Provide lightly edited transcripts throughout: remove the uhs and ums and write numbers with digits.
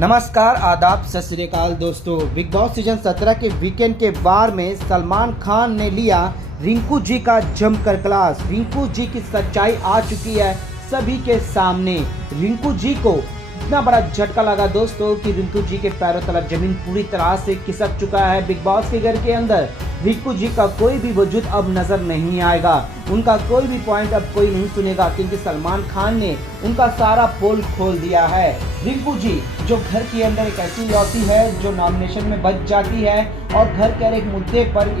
नमस्कार, आदाब, सत श्री अकाल दोस्तों। बिग बॉस सीजन 17 के वीकेंड के वार में सलमान खान ने लिया रिंकू जी का जमकर क्लास। रिंकू जी की सच्चाई आ चुकी है सभी के सामने। रिंकू जी को इतना बड़ा झटका लगा दोस्तों कि रिंकू जी के पैरों तले जमीन पूरी तरह से खिसक चुका है। बिग बॉस के घर के अंदर रिंकू जी का कोई भी वजूद अब नजर नहीं आएगा, उनका कोई भी पॉइंट अब कोई नहीं सुनेगा, क्योंकि सलमान खान ने उनका सारा पोल खोल दिया है। रिंकू जी जो घर के अंदर एक ऐसी लौती है जो नॉमिनेशन में बच जाती है और घर के हर एक मुद्दे पर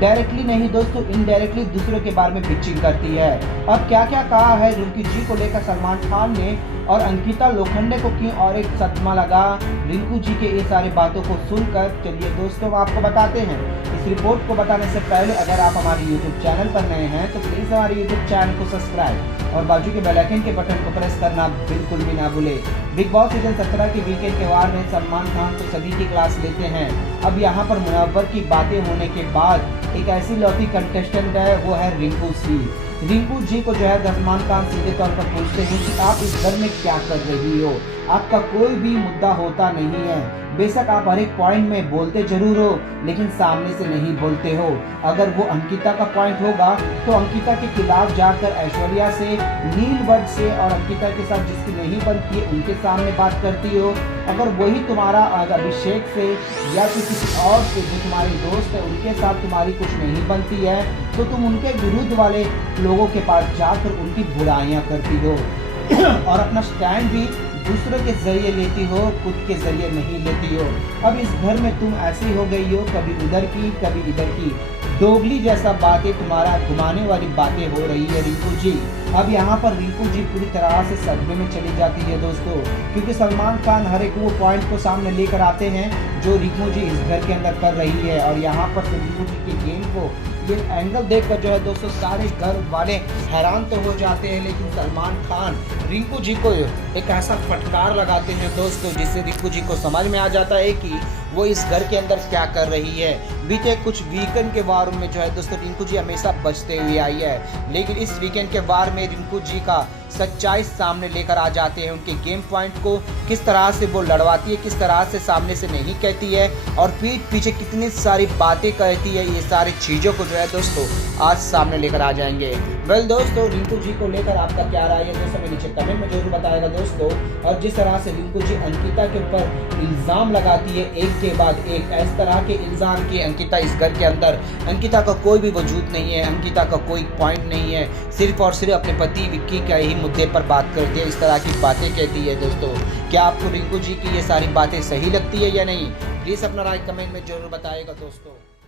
डायरेक्टली नहीं दोस्तों, इनडायरेक्टली दूसरों के बारे में पिचिंग करती है। अब क्या क्या कहा है रिंकू जी को लेकर सलमान खान ने और अंकिता लोखंडे को क्यों और एक सदमा लगा रिंकू जी के ये सारी बातों को सुनकर, चलिए दोस्तों आपको बताते हैं। इस रिपोर्ट को बताने से पहले अगर आप हमारे YouTube चैनल पर नए हैं तो प्लीज़ हमारे YouTube चैनल को सब्सक्राइब और बाजू के बेल आइकन के बटन को प्रेस करना बिल्कुल भी ना भूले। बिग बॉस सीजन 17 के वीकेंड के वार में सलमान खान तो सभी की क्लास लेते हैं। अब यहाँ पर मुनव्वर की बातें होने के बाद एक ऐसी लौती कंटेस्टेंट है, वो है रिंकू जी। रिंकू जी को जो है सलमान खान सीधे तौर पर पूछते हैं कि आप इस घर में क्या कर रही हो, आपका कोई भी मुद्दा होता नहीं है। बेशक आप हर एक पॉइंट में बोलते जरूर हो लेकिन सामने से नहीं बोलते हो। अगर वो अंकिता का पॉइंट होगा तो अंकिता के खिलाफ जाकर ऐश्वर्या से, नीलवट से और अंकिता के साथ जिसकी नहीं बनती है उनके सामने बात करती हो। अगर वही तुम्हारा अभिषेक से या फिर किसी और से जो तुम्हारे दोस्त है उनके साथ तुम्हारी कुछ नहीं बनती है तो तुम उनके विरुद्ध वाले लोगों के पास जाकर उनकी बुराइयां करती हो और अपना स्टैंड भी दूसरों के जरिए लेती हो, खुद के जरिए नहीं लेती हो। अब इस घर में तुम ऐसी हो गई हो, कभी उधर की कभी इधर की, दोगली जैसा बातें, तुम्हारा घुमाने वाली बातें हो रही है रिंकू जी। अब यहाँ पर रिंकू जी पूरी तरह से सदमे में चली जाती है दोस्तों, क्योंकि सलमान खान हर एक वो पॉइंट को सामने लेकर आते हैं जो रिंकू जी इस घर के अंदर कर रही है। और यहाँ पर रिंकू जी के गेम को ये एंगल देखकर जो है दोस्तों सारे घर वाले हैरान तो हो जाते हैं, लेकिन सलमान खान रिंकू जी को एक ऐसा फटकार लगाते हैं दोस्तों जिससे रिंकू जी को समझ में आ जाता है कि वो इस घर के अंदर क्या कर रही है। बीते कुछ वीकेंड के वार में जो है दोस्तों रिंकू जी हमेशा बचते हुए आई है, लेकिन इस वीकेंड के वार में रिंकू जी का सच्चाई सामने लेकर आ जाते हैं। उनके गेम पॉइंट को किस तरह से वो लड़वाती है, किस तरह से सामने से नहीं कहती है और पीठ पीछे कितनी सारी बातें कहती है, ये सारी चीज़ों को जो है दोस्तों आज सामने लेकर आ जाएंगे। वेल दोस्तों, रिंकू जी को लेकर आपका क्या राय है दोस्तों, हमें नीचे कमेंट में जरूर बताएगा दोस्तों। और जिस तरह से रिंकू जी अंकिता के ऊपर इल्ज़ाम लगाती है एक के बाद एक, इस तरह के इल्ज़ाम की अंकिता इस घर के अंदर, अंकिता का कोई भी वजूद नहीं है, अंकिता का कोई पॉइंट नहीं है, सिर्फ और सिर्फ अपने पति विक्की का ही मुद्दे पर बात करती है, इस तरह की बातें कहती है दोस्तों। क्या आपको रिंकू जी की ये सारी बातें सही लगती है या नहीं? प्लीज़ अपना राय कमेंट में जरूर बताइएगा दोस्तों।